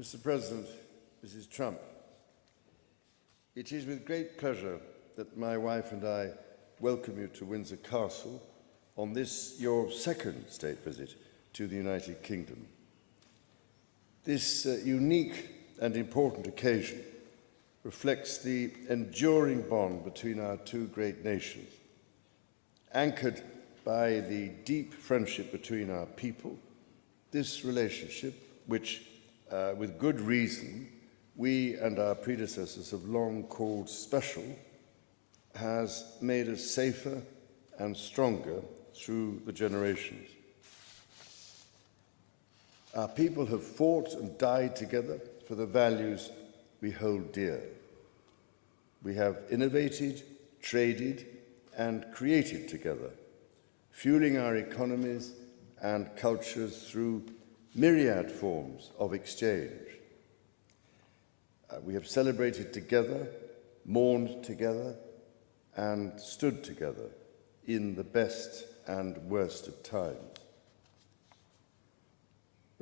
Mr. President, Mrs. Trump, it is with great pleasure that my wife and I welcome you to Windsor Castle on this, your second state visit to the United Kingdom. This unique and important occasion reflects the enduring bond between our two great nations, anchored by the deep friendship between our people. This relationship, which, with good reason, we and our predecessors have long called special, has made us safer and stronger through the generations. Our people have fought and died together for the values we hold dear. We have innovated, traded, and created together, fueling our economies and cultures through myriad forms of exchange. We have celebrated together, mourned together, and stood together in the best and worst of times.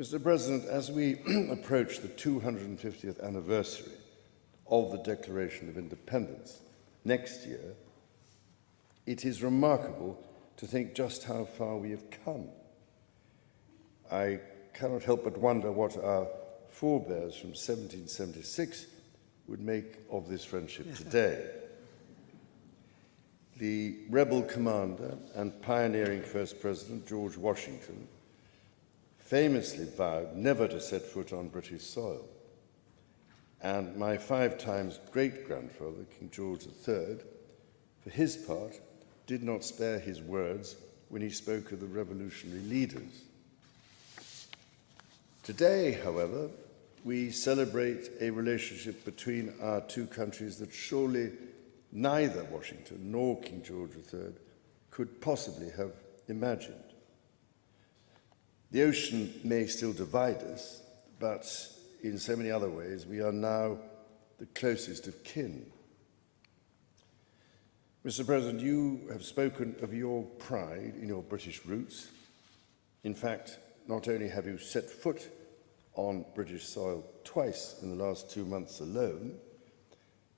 Mr. President, as we approach the 250th anniversary of the Declaration of Independence next year, it is remarkable to think just how far we have come. I cannot help but wonder what our forebears from 1776 would make of this friendship today. The rebel commander and pioneering First President George Washington famously vowed never to set foot on British soil. And my 5 times great-grandfather, King George III, for his part, did not spare his words when he spoke of the revolutionary leaders. Today, however, we celebrate a relationship between our two countries that surely neither Washington nor King George III could possibly have imagined. The ocean may still divide us, but in so many other ways, we are now the closest of kin. Mr. President, you have spoken of your pride in your British roots. In fact, not only have you set foot on British soil twice in the last 2 months alone,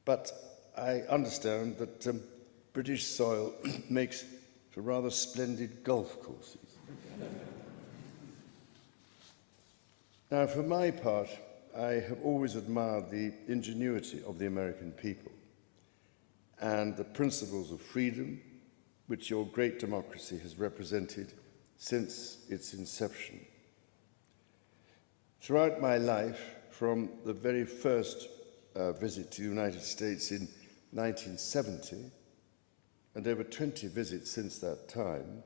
but I understand that British soil makes for rather splendid golf courses. Now, for my part, I have always admired the ingenuity of the American people and the principles of freedom which your great democracy has represented since its inception. Throughout my life, from the very first visit to the United States in 1970, and over 20 visits since that time,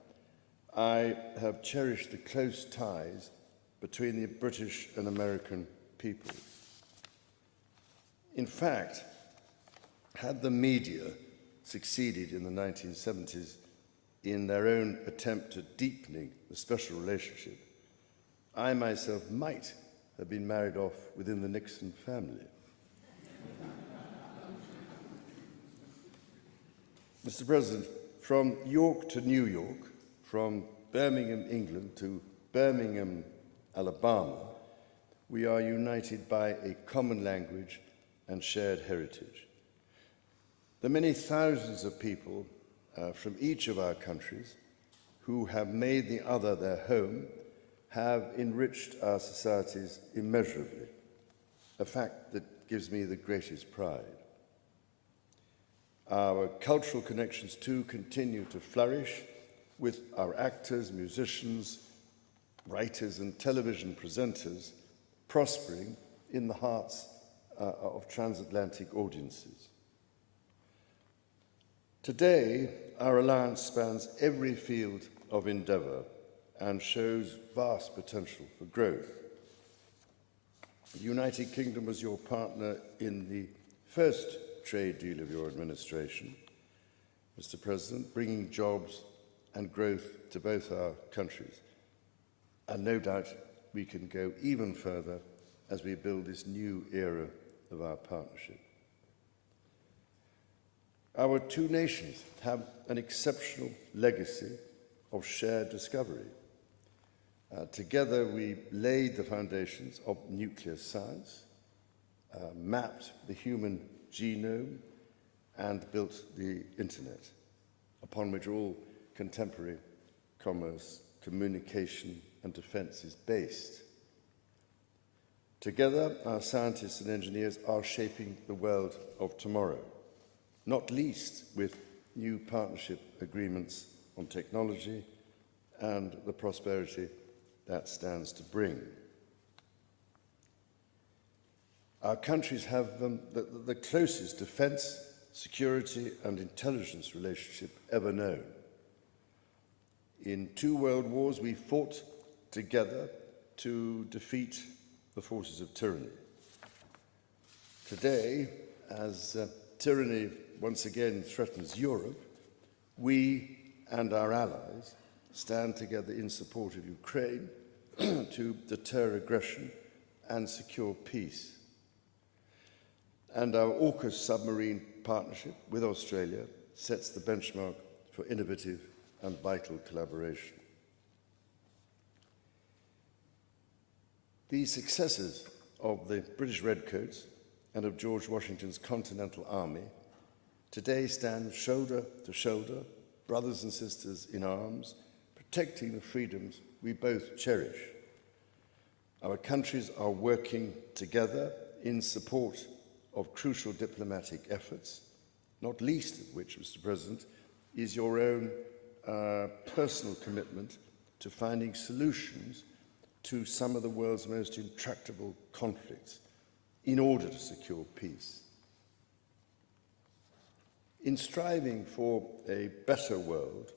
I have cherished the close ties between the British and American peoples. In fact, had the media succeeded in the 1970s in their own attempt at deepening the special relationship, I myself might have been married off within the Nixon family. Mr. President, from York to New York, from Birmingham, England to Birmingham, Alabama, we are united by a common language and shared heritage. The many thousands of people from each of our countries who have made the other their home have enriched our societies immeasurably, a fact that gives me the greatest pride. Our cultural connections too continue to flourish, with our actors, musicians, writers and television presenters prospering in the hearts of transatlantic audiences. Today, our alliance spans every field of endeavour and shows vast potential for growth. The United Kingdom was your partner in the first trade deal of your administration, Mr. President, bringing jobs and growth to both our countries. And no doubt we can go even further as we build this new era of our partnership. Our two nations have an exceptional legacy of shared discovery. Together, we laid the foundations of nuclear science, mapped the human genome, and built the internet, upon which all contemporary commerce, communication, and defense is based. Together, our scientists and engineers are shaping the world of tomorrow, not least with new partnership agreements on technology and the prosperity that stands to bring. Our countries have the closest defense, security, and intelligence relationship ever known. In 2 world wars, we fought together to defeat the forces of tyranny. Today, as tyranny once again threatens Europe, we and our allies stand together in support of Ukraine to deter aggression and secure peace. And our AUKUS submarine partnership with Australia sets the benchmark for innovative and vital collaboration. The successes of the British Redcoats and of George Washington's Continental Army today stand shoulder to shoulder, brothers and sisters in arms, protecting the freedoms we both cherish. Our countries are working together in support of crucial diplomatic efforts, not least of which, Mr. President, is your own personal commitment to finding solutions to some of the world's most intractable conflicts in order to secure peace. In striving for a better world,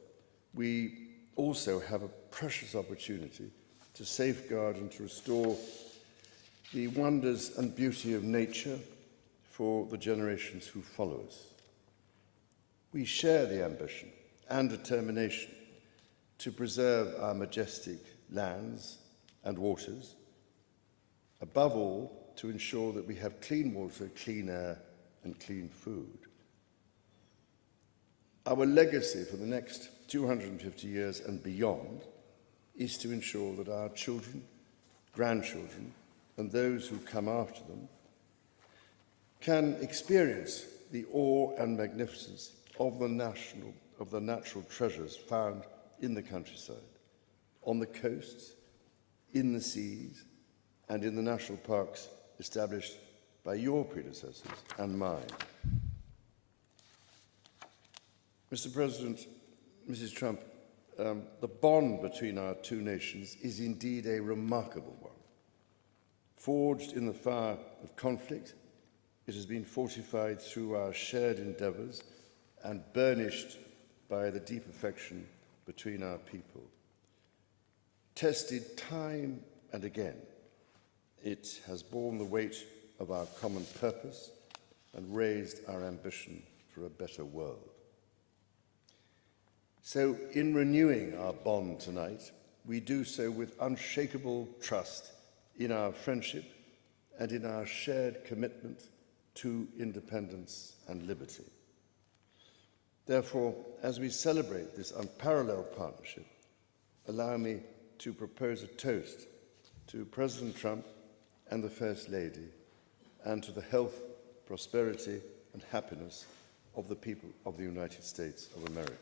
we also have a precious opportunity to safeguard and to restore the wonders and beauty of nature for the generations who follow us. We share the ambition and determination to preserve our majestic lands and waters, above all, to ensure that we have clean water, clean air, and clean food. Our legacy for the next 250 years and beyond is to ensure that our children, grandchildren, and those who come after them can experience the awe and magnificence of the natural treasures found in the countryside, on the coasts, in the seas, and in the national parks established by your predecessors and mine. Mr. President, Mrs. Trump, the bond between our two nations is indeed a remarkable one. Forged in the fire of conflict, it has been fortified through our shared endeavours and burnished by the deep affection between our people. Tested time and again, it has borne the weight of our common purpose and raised our ambition for a better world. So, in renewing our bond tonight, we do so with unshakable trust in our friendship and in our shared commitment to independence and liberty. Therefore, as we celebrate this unparalleled partnership, allow me to propose a toast to President Trump and the First Lady, and to the health, prosperity, and happiness of the people of the United States of America.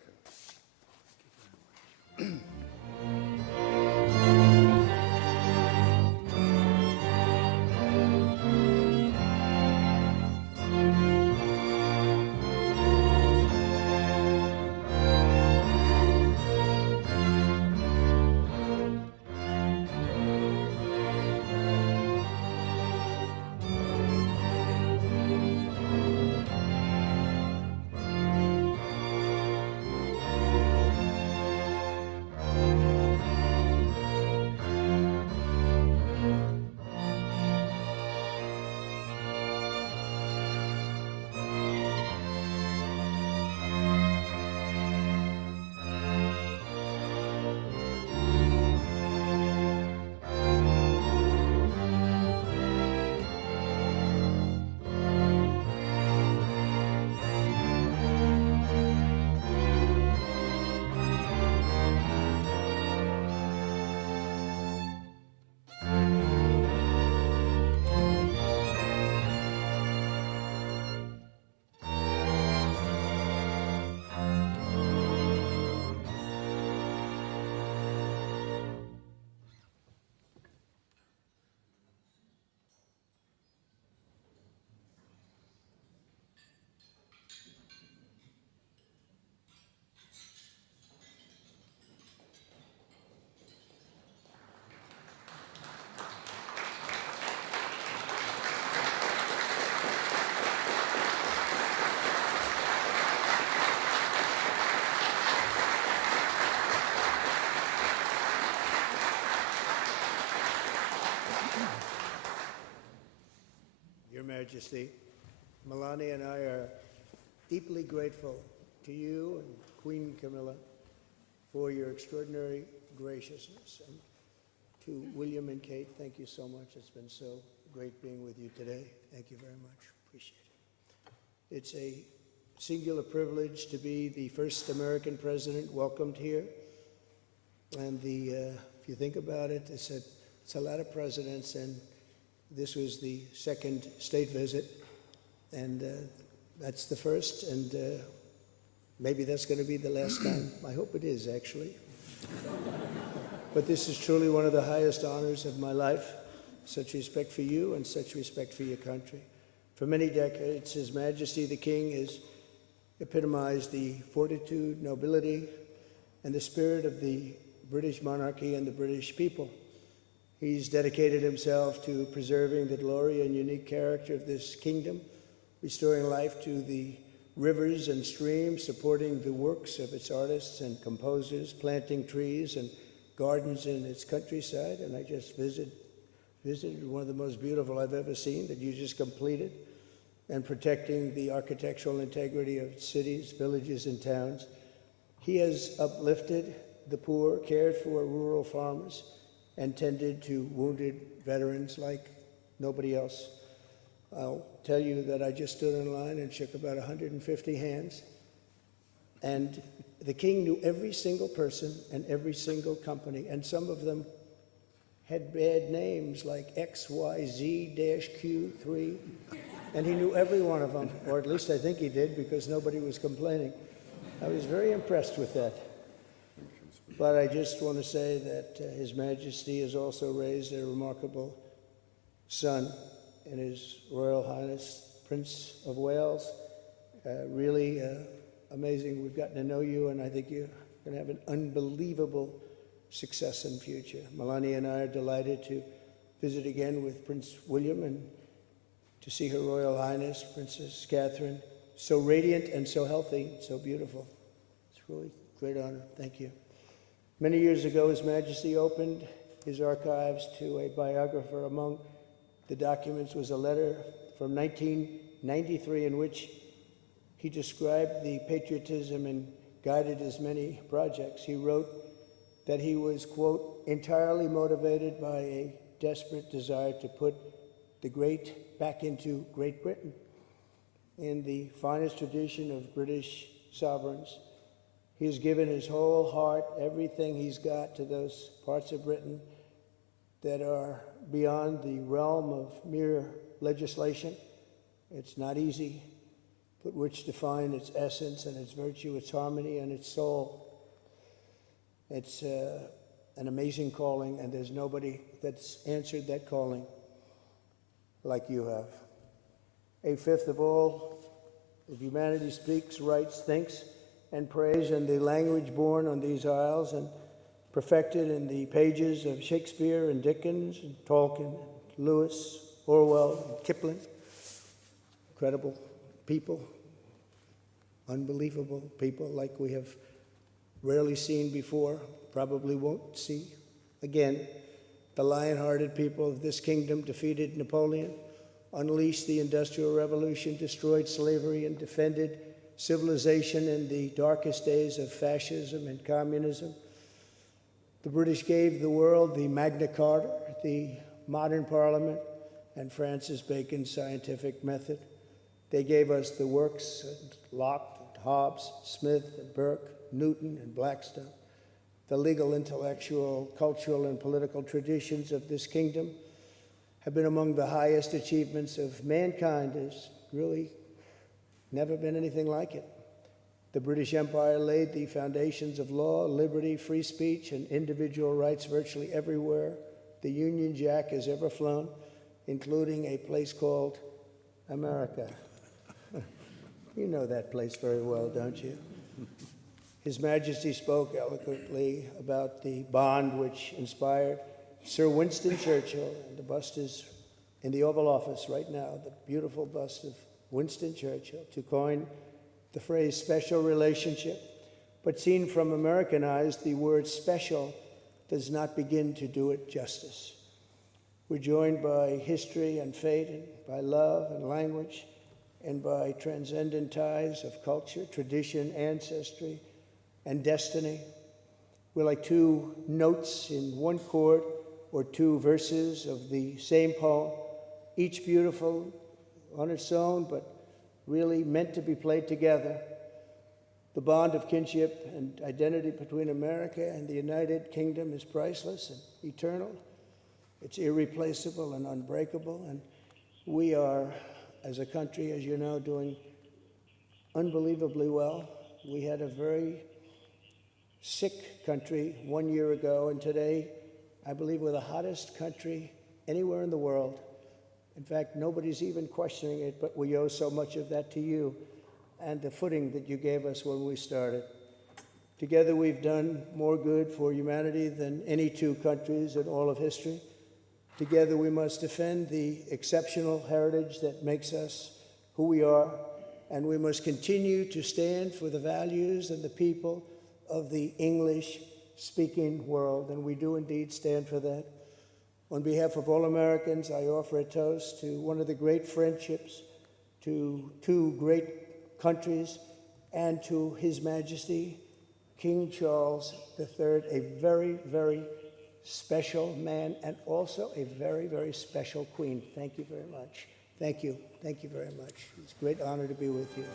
Majesty. Melania and I are deeply grateful to you and Queen Camilla for your extraordinary graciousness. And to William and Kate, thank you so much. It's been so great being with you today. Thank you very much. Appreciate it. It's a singular privilege to be the first American president welcomed here. And if you think about it, it's a lot of presidents, and this was the second state visit, and that's the first, and maybe that's going to be the last time. I hope it is, actually. But this is truly one of the highest honors of my life. Such respect for you and such respect for your country. For many decades, His Majesty the King has epitomized the fortitude, nobility, and the spirit of the British monarchy and the British people. He's dedicated himself to preserving the glory and unique character of this kingdom, restoring life to the rivers and streams, supporting the works of its artists and composers, planting trees and gardens in its countryside. And I just visited one of the most beautiful I've ever seen that you just completed, and protecting the architectural integrity of cities, villages, and towns. He has uplifted the poor, cared for rural farmers, and tended to wounded veterans like nobody else. I'll tell you that I just stood in line and shook about 150 hands, and the king knew every single person and every single company, and some of them had bad names like XYZ-Q3, and he knew every one of them, or at least I think he did, because nobody was complaining. I was very impressed with that. But I just want to say that His Majesty has also raised a remarkable son in His Royal Highness Prince of Wales. Really amazing. We've gotten to know you, and I think you're going to have an unbelievable success in the future. Melania and I are delighted to visit again with Prince William and to see Her Royal Highness Princess Catherine, so radiant and so healthy, so beautiful. It's really a great honor. Thank you. Many years ago, His Majesty opened his archives to a biographer. Among the documents was a letter from 1993 in which he described the patriotism and guided his many projects. He wrote that he was, quote, entirely motivated by a desperate desire to put the great back into Great Britain. In the finest tradition of British sovereigns, he has given his whole heart, everything he's got, to those parts of Britain that are beyond the realm of mere legislation. It's not easy, but which define its essence and its virtue, its harmony, and its soul. It's an amazing calling, and there's nobody that's answered that calling like you have. A fifth of all of humanity speaks, writes, thinks, and prays in the language born on these isles and perfected in the pages of Shakespeare and Dickens and Tolkien, Lewis, Orwell, and Kipling. Incredible people, unbelievable people like we have rarely seen before, probably won't see again. The lion-hearted people of this kingdom defeated Napoleon, unleashed the Industrial Revolution, destroyed slavery, and defended civilization in the darkest days of fascism and communism. The British gave the world the Magna Carta, the modern parliament, and Francis Bacon's scientific method. They gave us the works of Locke, and Hobbes, Smith, and Burke, Newton, and Blackstone. The legal, intellectual, cultural, and political traditions of this kingdom have been among the highest achievements of mankind. There's really never been anything like it. The British Empire laid the foundations of law, liberty, free speech, and individual rights virtually everywhere the Union Jack has ever flown, including a place called America. You know that place very well, don't you? His Majesty spoke eloquently about the bond which inspired Sir Winston Churchill, and the bust is in the Oval Office right now, the beautiful bust of Winston Churchill, to coin the phrase special relationship. But seen from American eyes, the word special does not begin to do it justice. We're joined by history and fate, and by love and language, and by transcendent ties of culture, tradition, ancestry, and destiny. We're like two notes in one chord, or two verses of the same poem, each beautiful on its own, but really meant to be played together. The bond of kinship and identity between America and the United Kingdom is priceless and eternal. It's irreplaceable and unbreakable, and we are, as a country, as you know, doing unbelievably well. We had a very sick country 1 year ago, and today, I believe we're the hottest country anywhere in the world. In fact, nobody's even questioning it, but we owe so much of that to you and the footing that you gave us when we started. Together, we've done more good for humanity than any two countries in all of history. Together, we must defend the exceptional heritage that makes us who we are, and we must continue to stand for the values and the people of the English-speaking world, and we do indeed stand for that. On behalf of all Americans, I offer a toast to one of the great friendships, to two great countries, and to His Majesty, King Charles III, a very, very special man, and also a very, very special queen. Thank you very much. Thank you. Thank you very much. It's a great honor to be with you.